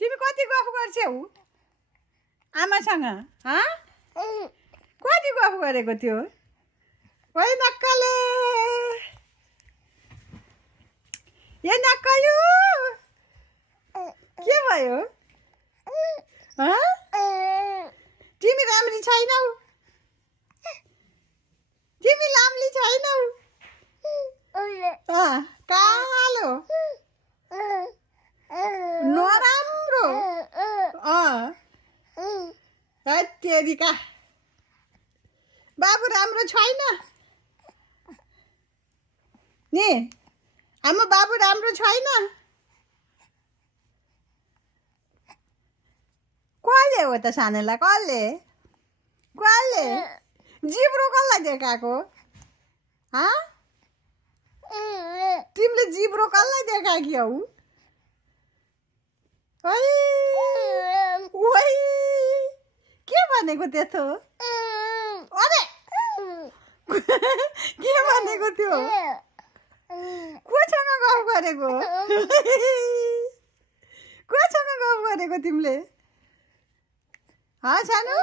तिमी कति गफ गर्छौ आमासँग कति गफ गरेको थियो ओइ नक्कले ए नक्कलु के भयो तिमी राम्री छैनौ तिमी राम्री छैनौ कालो नराम्रो तेरिका बाबु राम्रो छैन नि हाम्रो बाबु राम्रो छैन कसले हो त सानोलाई कसले जिब्रो कसलाई देखाएको तिमीले जिब्रो कसलाई देखाएकी हौ के भनेको त्यस्तो अरे के भनेको थियो कोसँग गफ गरेको कोसँग गफ गरेको तिमीले सानो